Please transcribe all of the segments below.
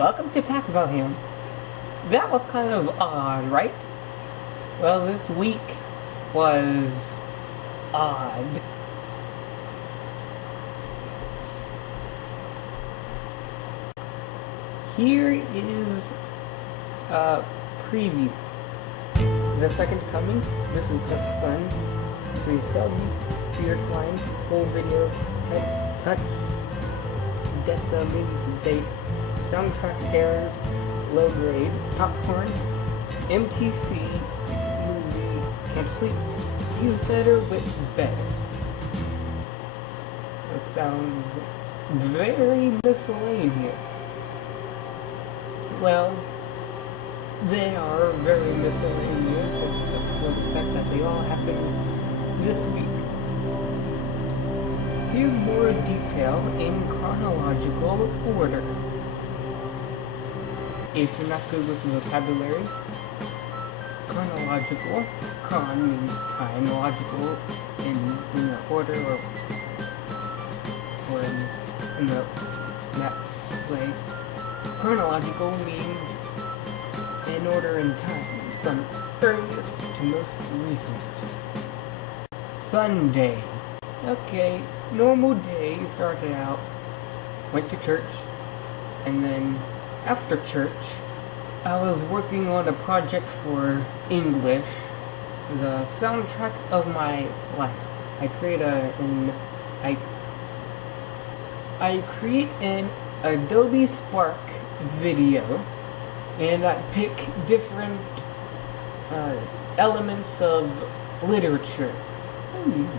Welcome to Pacvalham. That was kind of odd, right? Well, this week was odd. Here is a preview. The Second Coming. This is Touch Sun. 3 subs, Spirit Line, full video, Head Touch, Death the Movie Date, Soundtrack Errors, Low Grade, Popcorn, MTC, Movie, Can't Sleep, Fuse Better with Better. That sounds very miscellaneous. Well, they are very miscellaneous, except for the fact that they all happened this week. Here's more detail in chronological order. If you're not good with vocabulary, chronological, chron means time, logical in the order or in the map play. Chronological means in order in time, from earliest to most recent. Sunday. Okay, normal day started out, went to church, and then after church, I was working on a project for English, the soundtrack of my life. I create an Adobe Spark video, and I pick different elements of literature.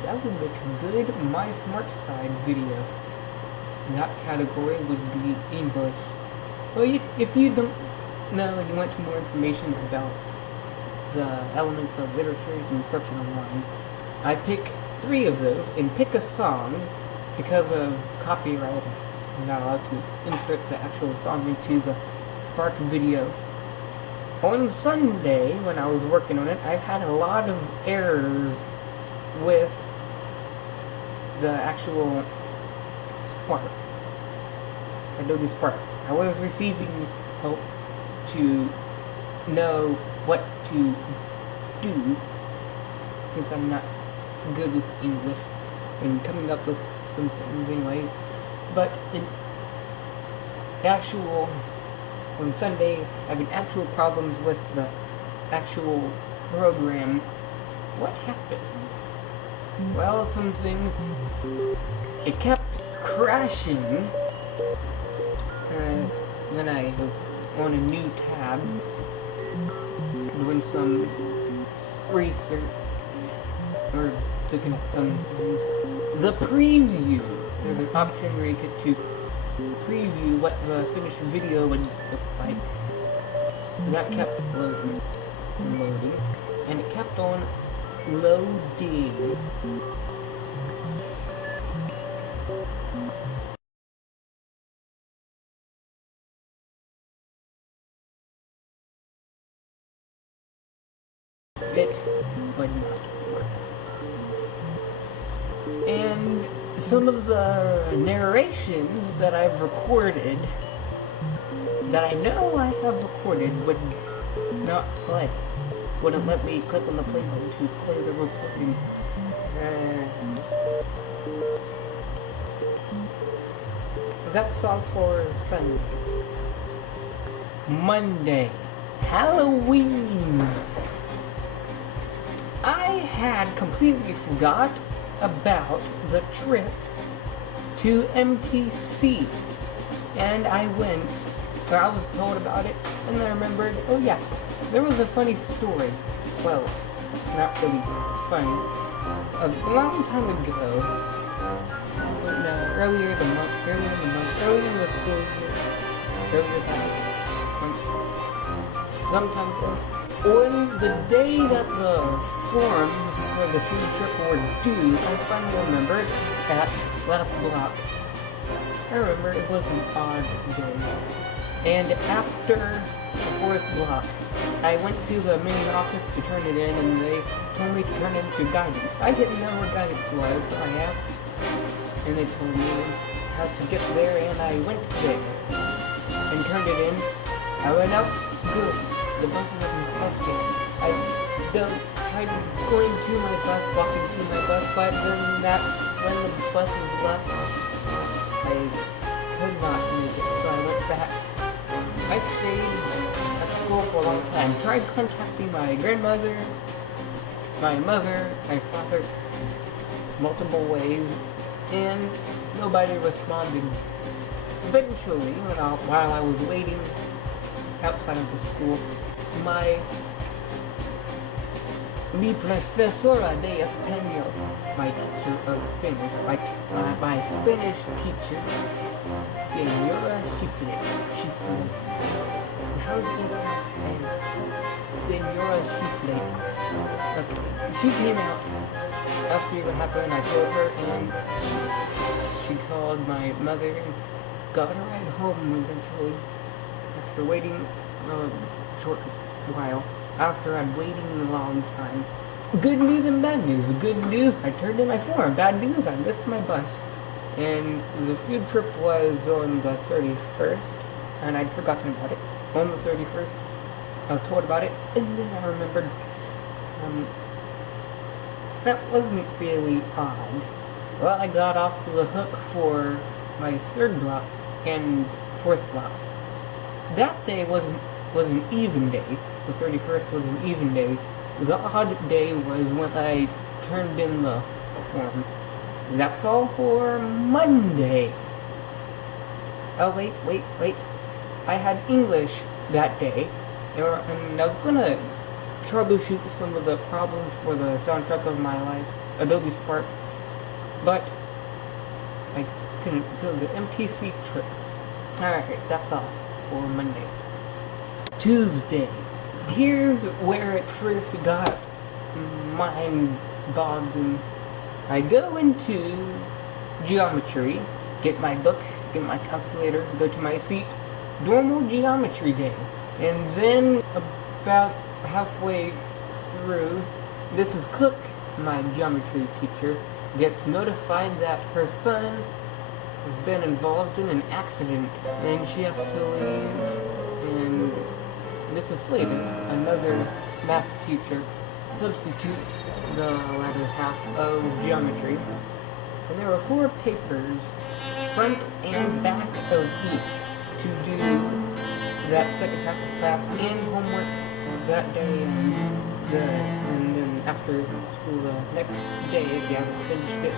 That would make a good My Smart Side video. That category would be English. Well, if you don't know and you want more information about the elements of literature, you can search it online. I pick 3 of those and pick a song because of copyright. I'm not allowed to insert the actual song into the Spark video. On Sunday, when I was working on it, I've had a lot of errors with the actual Spark, Adobe Spark. I was receiving help to know what to do, since I'm not good with English, and coming up with some things anyway. But on Sunday, having actual problems with the actual program. What happened? Well, some things, it kept crashing when I was on a new tab doing some research or looking at some things. The preview, there's an option where you get to preview what the finished video would look like. That kept loading and loading, and it kept on loading. It would not work. And some of the narrations that I've recorded, that I know I have recorded, would not play. Wouldn't let me click on the play button to play the recording. And that's all for Sunday. Monday, Halloween. I had completely forgot about the trip to MTC, and I went, or I was told about it, and then I remembered, oh yeah, there was a funny story. Well, not really funny. A long time ago, earlier in the school year, earlier that month, sometime ago, on the day that the forms for the field trip were due, I finally remembered at last block. I remember it was an odd day. And after the 4th block, I went to the main office to turn it in, and they told me to turn it into guidance. I didn't know what guidance was, so I asked, and they told me how to get there, and I went there. and turned it in. I went out, good. The bus wasn't left yet. I tried going to my bus, walking to my bus, but then that's when the bus was left. I could not make it, so I went back. I stayed at school for a long time. Tried contacting my grandmother, my mother, my father, multiple ways, and nobody responded. Eventually, while I was waiting outside of the school, mi profesora de español, my teacher of Spanish, my Spanish teacher, Señora Shifflett. How is it in Señora Shifflett? Okay, she came out, asked me what happened, I told her, and she called my mother and got a ride home eventually, after waiting a short while. After I'm waiting a long time. Good news and bad news. Good news, I turned in my form. Bad news, I missed my bus. And the field trip was on the 31st, and I'd forgotten about it. On the 31st, I was told about it, and then I remembered, that wasn't really odd. Well, I got off the hook for my third block and fourth block. That day was an even day. The 31st was an even day. The odd day was when I turned in the form. That's all for Monday. Oh, wait. I had English that day, and I was gonna troubleshoot some of the problems for the soundtrack of my life, Adobe Spark, but I couldn't do the MTC trip. Alright, that's all for Monday. Tuesday. Here's where it first got mind-boggling. I go into geometry, get my book, get my calculator, go to my seat, normal geometry day. And then about halfway through, Mrs. Cook, my geometry teacher, gets notified that her son has been involved in an accident and she has to leave. And Mrs. Slavin, another math teacher, substitutes the latter half of geometry. And there were 4 papers, front and back of each, to do that second half of class and homework that day and then after school the next day, if you haven't finished it,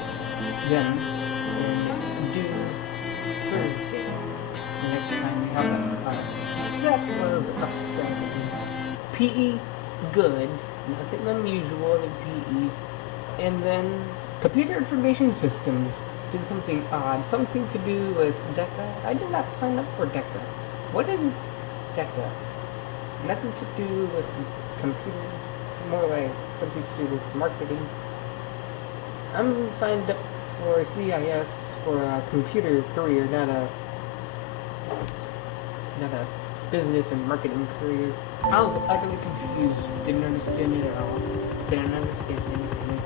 then do Thursday, the next time you have that class. That was upsetting. PE, good. Nothing unusual in PE. And then computer information systems did something odd. Something to do with DECA. I did not sign up for DECA. What is DECA? Nothing to do with computers. More like something to do with marketing. I'm signed up for CIS for a computer career, not a business and marketing career. I was utterly confused, didn't understand it at all, didn't understand anything.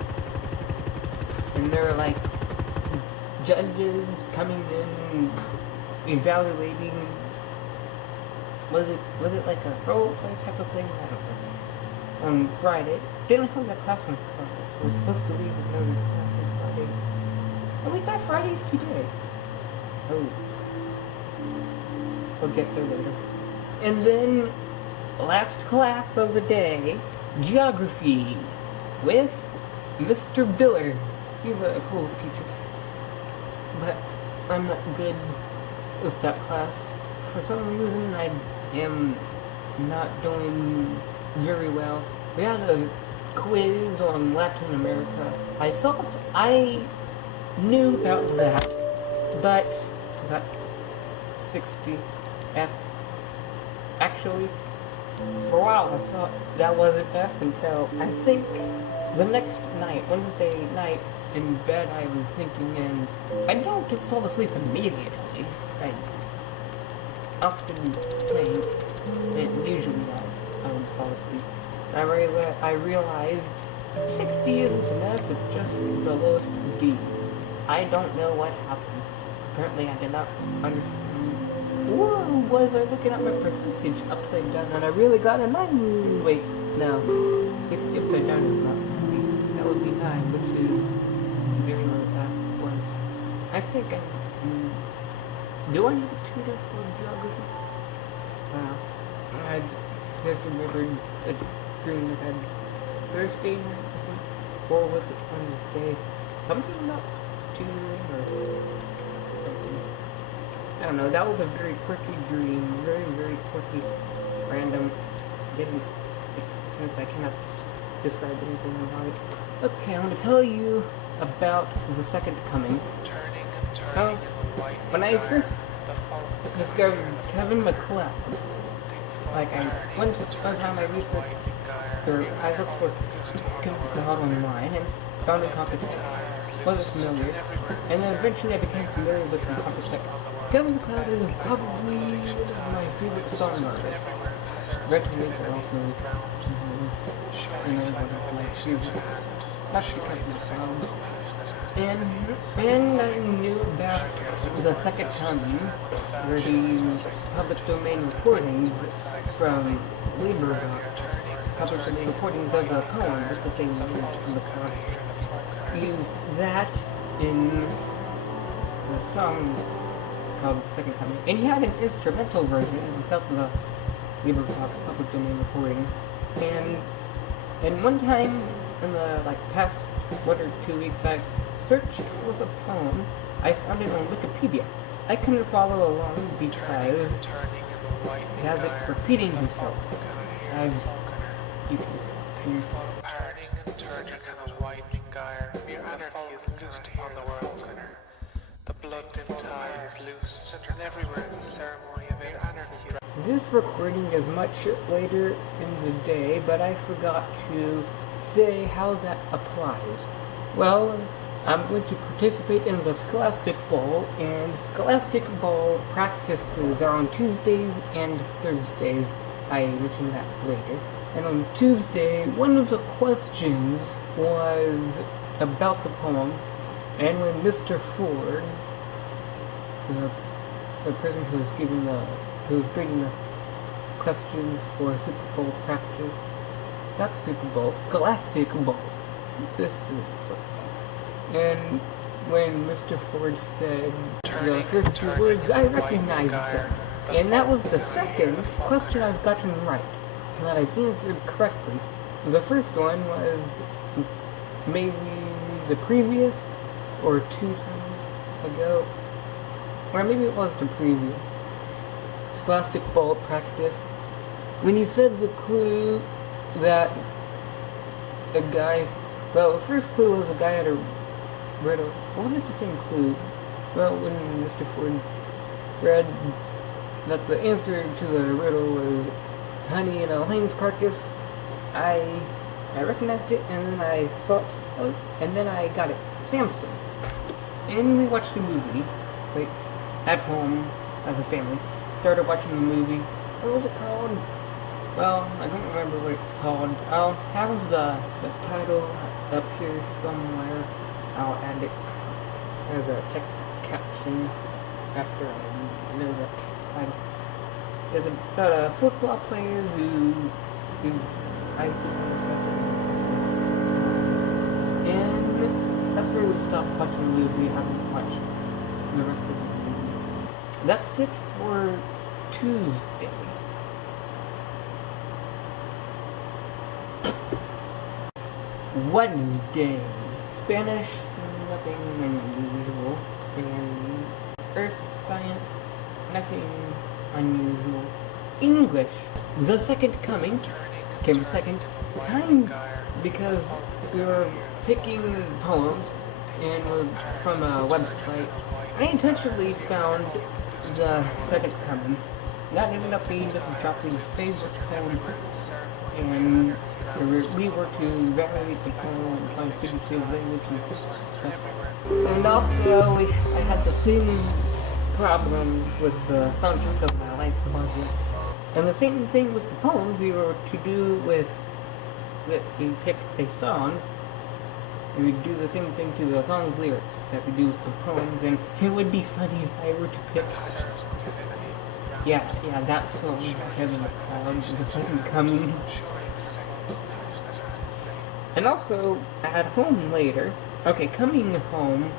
And there were like judges coming in, evaluating. Was it like a role play type of thing? I don't know. On Friday, didn't have that class on Friday. I was supposed to leave another class on Friday. Oh wait, that Friday's today. Oh. We'll get there later. And then, last class of the day, Geography, with Mr. Biller. He's a cool teacher. But I'm not good with that class. For some reason, I am not doing very well. We had a quiz on Latin America. I thought I knew about that, but I got 60 F. Actually, for a while I thought that was an F until I think the next night, Wednesday night, in bed I was thinking, and I don't fall asleep immediately. I often think, and usually I would fall asleep. I realized 60 isn't an F, it's just the lowest D. I don't know what happened. Apparently I did not understand Or was I looking at my percentage upside down and I really got a 9? Wait, no. 60 upside down is not 9. That would be 9, which is very low. That was. I think I. Do I need a tutor for geography? Wow. I just remembered a dream I had Thursday night, I think. Or was it Wednesday? Something about tutoring or something. I don't know, that was a very quirky dream. Very, very quirky, random. Didn't make sense. I cannot describe anything about it. Okay, I'm going to tell you about the second coming. When I first discovered Kevin MacLeod, like one time I researched, or I looked for Kevin MacLeod online and found a competition. Wasn't familiar, and then eventually I became familiar with some competition. Kevin MacLeod is probably my favorite song artist. Records are also, one of my favorite. Actually, Kevin MacLeod. And I knew about the second coming, where these public domain recordings from LibriVox, public domain recordings of a poem, just the same name from the poem, used that in the song called The Second Coming. And he had an instrumental version without the LibriVox public domain recording. And one time in the past 1 or 2 weeks, I searched for the poem. I found it on Wikipedia. I couldn't follow along because it has it repeating himself, as you can hear. This recording is much later in the day, but I forgot to say how that applies. Well, I'm going to participate in the Scholastic Bowl, and Scholastic Bowl practices are on Tuesdays and Thursdays. I mentioned that later. And on Tuesday, one of the questions was about the poem, and when Mr. Ford, the person who was grading the questions for Super Bowl practice, not Super Bowl, Scholastic Bowl. This is And when Mr. Ford said the first 2 words, I recognized them. And that was the second question I've gotten right, and that I've answered correctly. The first one was maybe the previous, or 2 times ago, or maybe it was the previous Scholastic Bowl practice. When he said the clue that a guy, well, the first clue was a guy had a riddle. Was it the same clue? Well, when Mr. Ford read that the answer to the riddle was honey in a hind's carcass, I recognized it, and then I thought, oh, and then I got it. Samson. And we watched the movie, at home as a family. Started watching the movie. What was it called? Well, I don't remember what it's called. I'll have the title up here somewhere. I'll add it as a text caption after I know that title. It's about a football player who eyes become reflected in the and that's where we stopped watching the movie. Haven't watched the rest of the movie. That's it for Tuesday. Wednesday. Spanish, nothing unusual. And Earth Science, nothing unusual. English, The Second Coming, came second time because we were picking poems and from a website. I intentionally found The Second Coming. That ended up being Mrs. Jopling's favorite poem, and we were to evaluate the poem and find figurative language and stuff. And also, I had the same problems with the soundtrack of my life project. And the same thing with the poems. We were to do with we pick a song, and we do the same thing to the song's lyrics that we do with the poems. And it would be funny if I were to pick Yeah, that song by Kevin MacLeod, The Second Coming. And also, at home later, okay, coming home,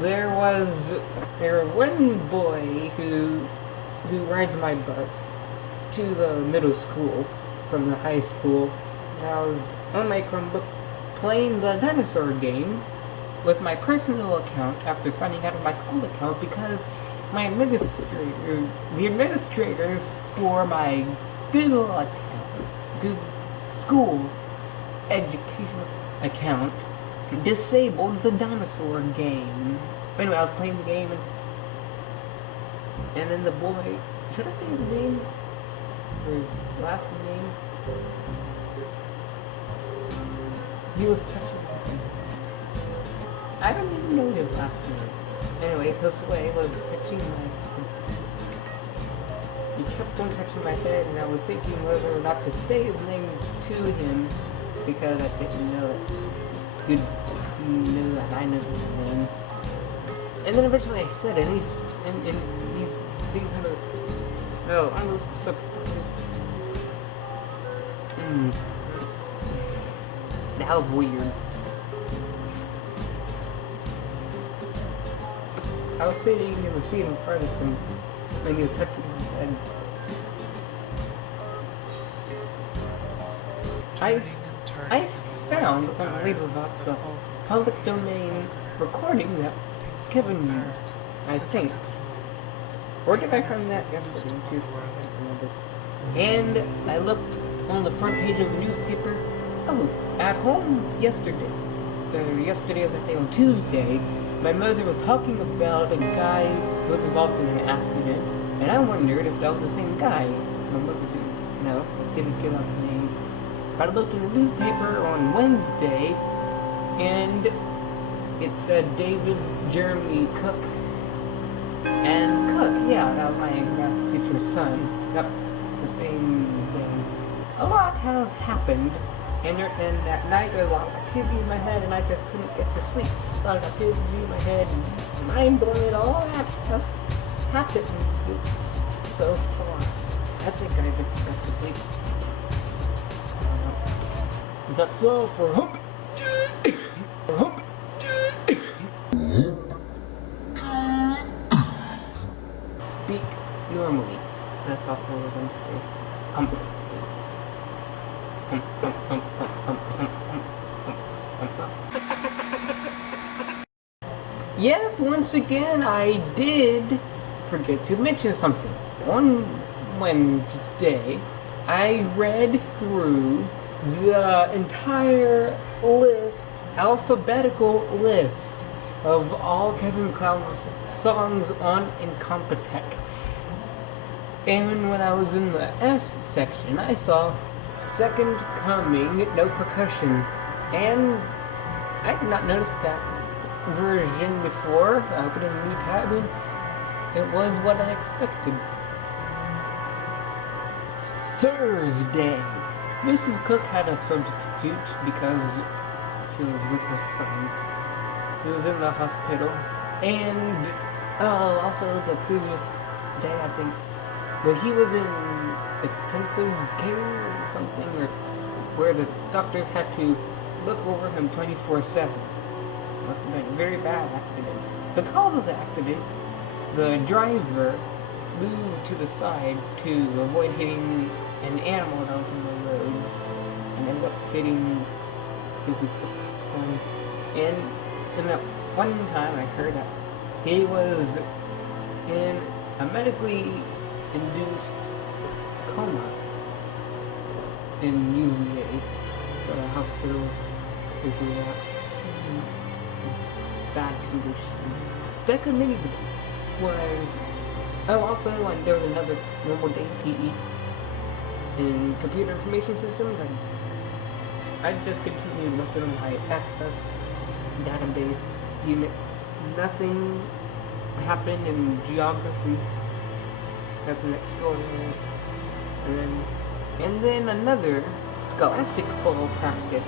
there was one boy who rides my bus to the middle school from the high school. And I was on my Chromebook playing the dinosaur game with my personal account after signing out of my school account because the administrators for my Google account, Google school educational account, disabled the dinosaur game. Anyway, I was playing the game and then the boy, should I say his name? His last name? He was touching me. I don't even know his last name. Anyway, Josue was touching he kept on touching my head, and I was thinking whether or not to say his name to him because I didn't know it. He knew that I knew his name. And then eventually I said it, and he's thinking kind of, no, I was surprised. That was weird. I was sitting in the seat in front of him, and he was touching my head. I found on LibriVox the public domain recording that Kevin used, I think. Where did I find that? Yesterday. And I looked on the front page of the newspaper. Oh, at home yesterday. Yesterday of the day on Tuesday, my mother was talking about a guy who was involved in an accident, and I wondered if that was the same guy. My mother didn't give out the name. But I looked in the newspaper on Wednesday, and it said David Jeremy Cook. And Cook, yeah, that was my math teacher's son. Yep, the same thing. A lot has happened, and that night there was a lot of activity in my head, and I just couldn't get to sleep. A lot of activity in my head, and mind-blowing, all that has happened so far. I think I just got to sleep. That's all for Hump. Speak normally. That's all for Wednesday. Yes, once again, I did forget to mention something. On Wednesday, I read through the entire alphabetical list of all Kevin MacLeod's songs on Incompetech. And when I was in the S section, I saw Second Coming, no percussion. And I did not notice that version before. I opened a new tab and it was what I expected. Thursday. Mrs. Cook had a substitute because she was with her son. He was in the hospital. And, also the previous day, I think, where he was in intensive care or something, or where the doctors had to look over him 24/7. Must have been a very bad accident. Because of the accident, the driver moved to the side to avoid hitting an animal that was in the road, and ended up hitting Mrs. Cook's son. And in that one time, I heard that he was in a medically induced coma in UVA, the hospital with that bad condition. That committee was, also when there was another normal day PE in computer information systems, and I just continued looking at my access database unit. Nothing happened in geography. That's an extraordinary. And then another Scholastic Bowl practice.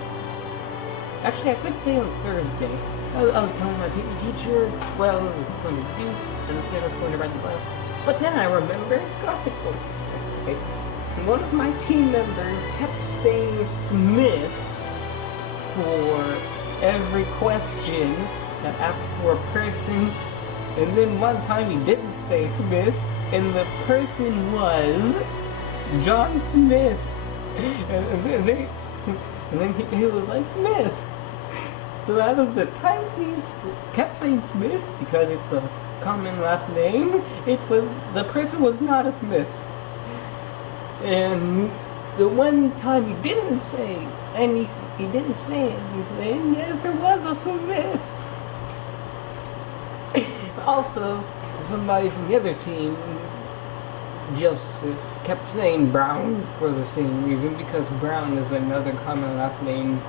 Actually, I could say on Thursday. I was telling my PE teacher what I was going to do, and instead I was going to ride the bus. But then I remembered Scholastic Bowl yesterday. And one of my team members kept saying Smith for every question that asked for a person. And then one time he didn't say Smith, and the person was John Smith. And then he was like, Smith. So out of the times he kept saying Smith, because it's a common last name, the person was not a Smith. And the one time he didn't say anything, yes, there was a Smith. Also, somebody from the other team, Joseph, kept saying Brown for the same reason, because Brown is another common last name.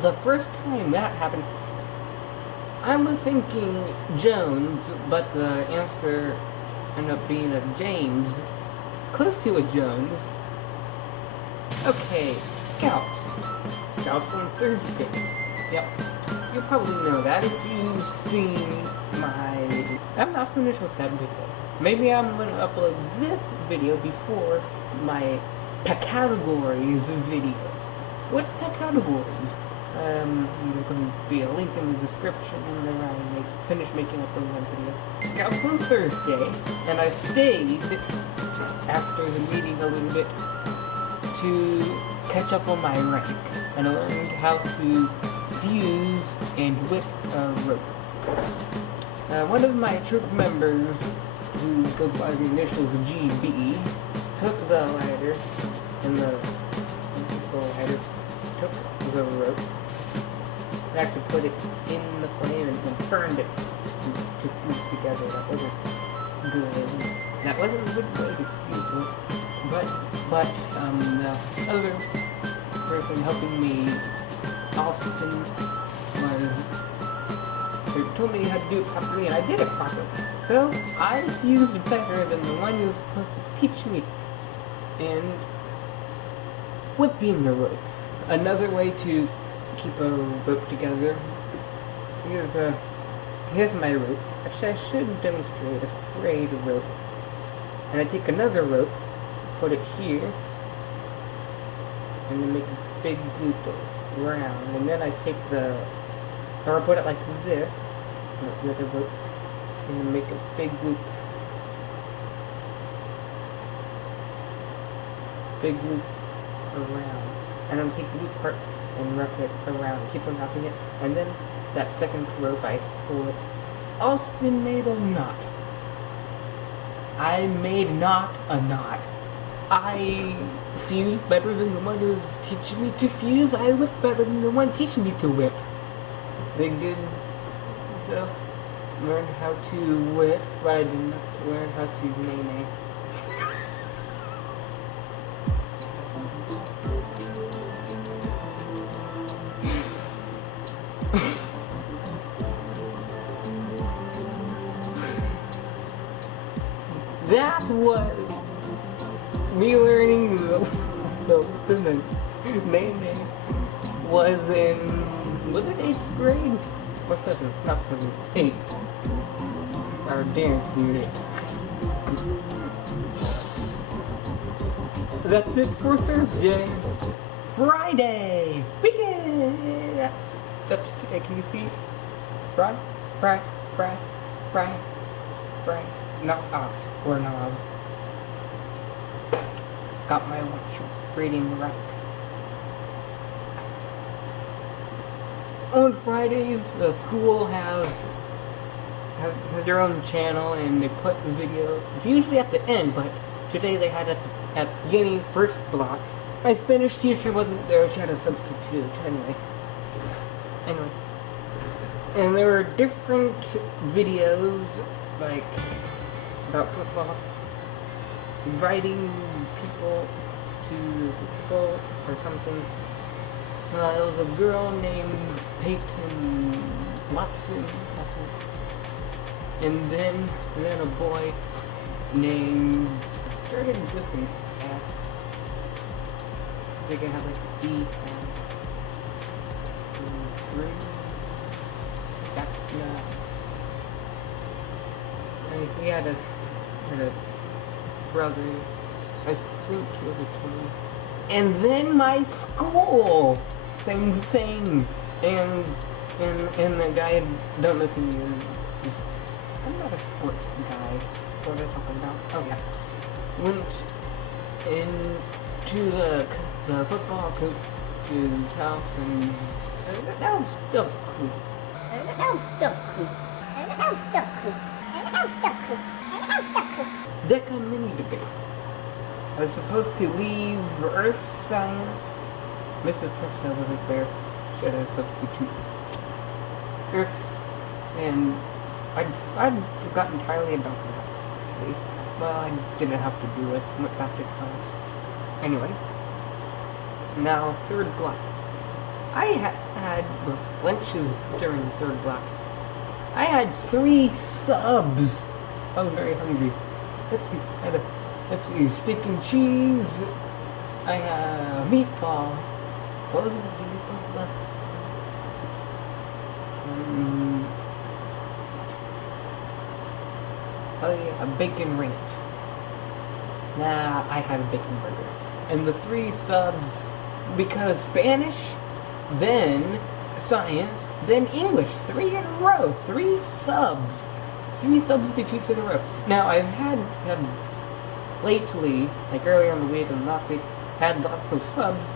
The first time that happened, I was thinking Jones, but the answer ended up being a James, close to a Jones. Okay, Scouts. Scouts on Thursday. Yep, you probably know that if you've seen my... I'm not finished with that video. Maybe I'm going to upload this video before my categories video. What's categories? There's going to be a link in the description when I finish making up the one video. Scouts on Thursday, and I stayed after the meeting a little bit to catch up on my rank, and I learned how to fuse and whip a rope. One of my troop members, who goes by the initials GB, took the ladder, and took the rope, and actually put it in the flame and burned it to fuse together. That wasn't good. That wasn't a good way to fuse it. But the other person helping me, Austin, told me how to do it properly, and I did it properly. So I fused better than the one who was supposed to teach me. And whipping the rope. Another way to keep a rope together. Here's my rope. Actually, I should demonstrate a frayed rope. And I take another rope, put it here, and then make a big loop around. And then I take or I put it like this, the other rope, and then make a big loop. Big loop around. And I'm take the loop part and wrap it around. Keep on wrapping it. And then that second rope I pull it. Austin made a knot. I made not a knot. I fused better than the one who was teaching me to fuse. I whipped better than the one teaching me to whip. They did so. Learned how to whip, but I did not learn how to nay-nay. That was me learning the nay-nay was it 8th grade? Or 7th? Not 7th. 8th. Our dance unit. That's it for Thursday. Friday! Weekend! That's today. Can you see? Fry. Not out. Or not. Got my watch reading right. On Fridays, the school has their own channel, and they put the video. It's usually at the end, but today they had it at the beginning, first block. My Spanish teacher wasn't there; she had a substitute. Anyway, and there were different videos, like about football, inviting people to football or something. There was a girl named Peyton Watson, and then a boy named, started with an S. I think I have like a D. He had a had a brother. I think he was a twin. And then my school! Same thing. And the guy, don't look at me. I'm not a sports guy. What am I talking about? Oh yeah. Went into the football coach's house, and that was cool. Deca mini debate. I was supposed to leave Earth Science. Mrs. Cessna wasn't there. She had a substitute. Earth, and I'd forgotten entirely about that. Okay. Well, I didn't have to do it. Went back to class. Anyway, now third block. I had lunches during third block. I had 3 subs. I was very hungry. Let's see. Let's see. Steak and cheese. I had a meatball. What was left? Oh yeah, a bacon ranch. Nah, I had a bacon burger. And the 3 subs, because Spanish, then science, then English. 3 in a row. 3 subs. 3 substitutes in a row. Now, I've had lately, like earlier in the week and last week, had lots of subs,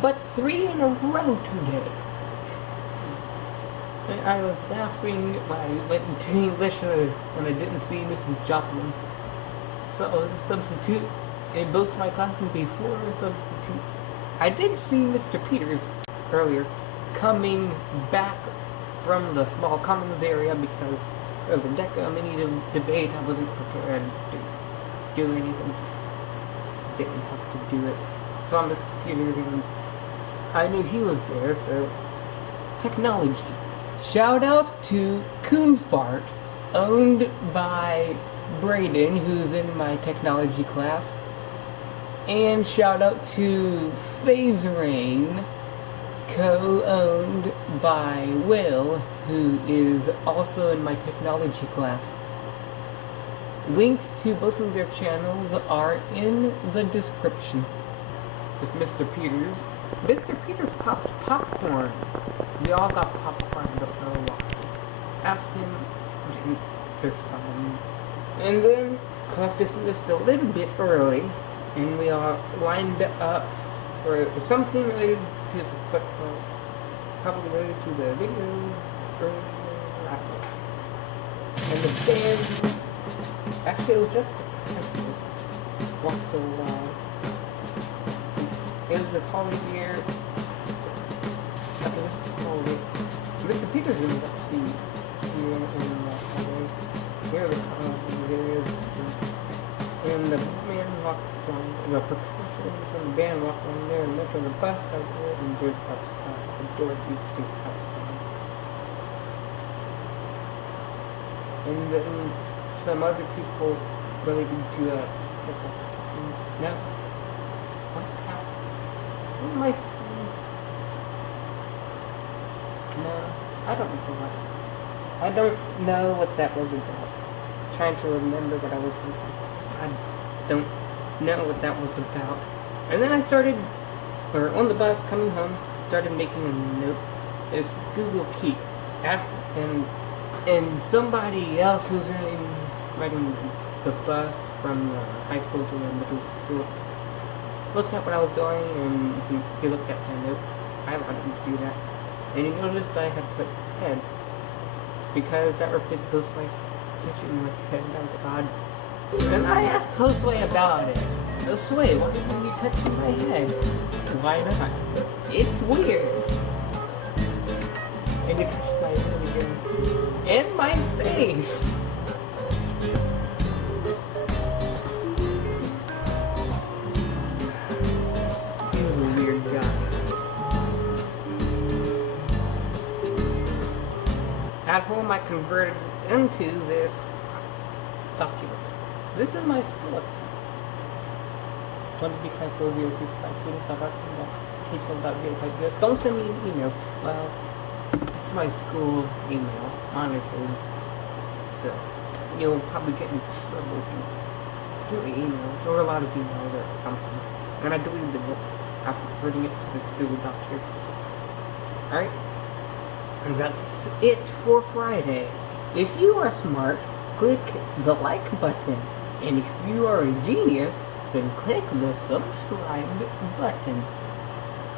but 3 in a row today. I was laughing when I went into English and I didn't see Mrs. Jopling. So, substitute in both my classes before substitutes. I did see Mr. Peters earlier coming back from the small commons area because of the Deca mini debate. I wasn't prepared to do anything. Didn't have to do it. Saw Mr. Peters and I knew he was there, so technology. Shout out to Coon Fart, owned by Brayden, who's in my technology class. And shout out to FaZe Rain, co-owned by Will, who is also in my technology class. Links to both of their channels are in the description. With Mr. Peters. Mr. Peters popped popcorn. We all got popcorn, don't know why. Asked him, didn't respond. And then, class dismissed a little bit early, and we are lined up for something related to the football, probably related to the video, or I don't know. And the band, actually it was just a practice, walked a while. It was this holiday year, after this holiday, Mr. Peters was actually here in that holiday. Here the areas, and the band walked on, the percussion from the band walked on there and went to the bus out there and did outside, the door leads to outside. And then some other people related to football. No. What am I saying? No, I don't know what. I don't know what that was about. I'm trying to remember what I was thinking. I don't know what that was about. And then I started, or on the bus coming home, started making a note. It's Google Keep. And somebody else who's riding the bus from high school to the middle school looked at what I was doing, and he looked at my note. I allowed him to do that. And he noticed I had put head. Because that repeated Josue touching my head. Oh God. And I asked Josue about it. Josue, why are you touching my head? Why not? It's weird. And you touched my head again. And my face! He's a weird guy. At home I converted into this document. This is my school account. 20 times 4065 students.teachable.055. Don't send me an email. Well, it's my school email, monitored. So, you'll probably get in trouble if you do emails, or a lot of emails or something. And I deleted the book after reading it to the Google Doctor. Alright? And that's it for Friday. If you are smart, click the like button. And if you are a genius, then click the subscribe button.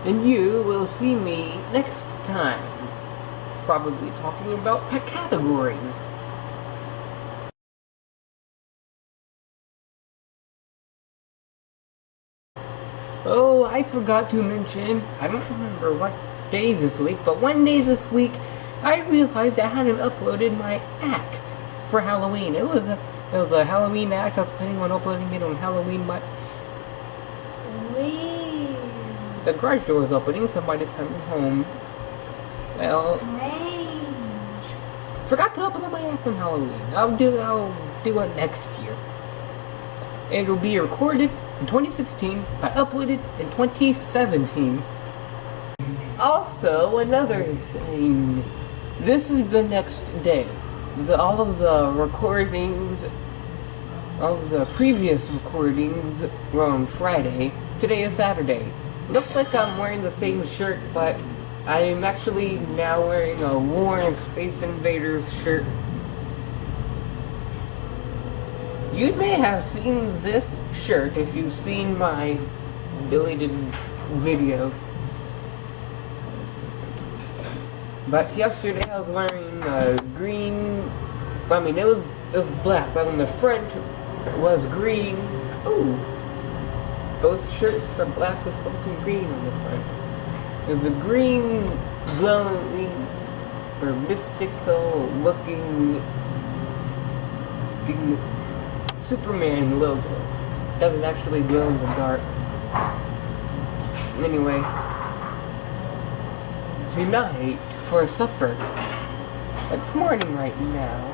And you will see me next time. Probably talking about pet categories. Oh, I forgot to mention, I don't remember what day this week, but one day this week, I realized I hadn't uploaded my act for Halloween. It was a Halloween act. I was planning on uploading it on Halloween, but the garage door is opening. Somebody's coming home. Well, strange. Forgot to upload my act on Halloween. I'll do it next year. It'll be recorded in 2016, but uploaded in 2017. Also, another thing. This is the next day. All of the recordings, all of the previous recordings were on Friday. Today is Saturday. Looks like I'm wearing the same shirt, but I'm actually now wearing a Warren Space Invaders shirt. You may have seen this shirt if you've seen my deleted video. But yesterday I was wearing a green, I mean it was black, but on the front was green. Oh, both shirts are black with something green on the front. There's a green, glowing, or mystical looking Superman logo. Doesn't actually glow in the dark. Anyway, tonight for supper, it's morning right now,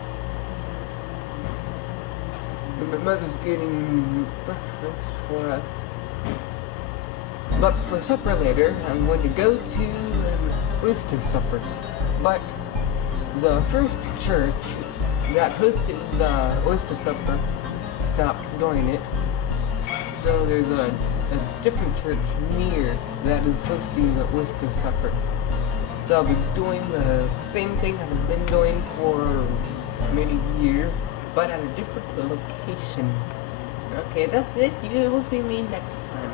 and my mother's getting breakfast for us. But for supper later, I'm going to go to an oyster supper. But the first church that hosted the oyster supper stopped doing it. So there's a different church near that is hosting the oyster supper. So I'll be doing the same thing I've been doing for many years, but at a different location. Okay, that's it. You will see me next time.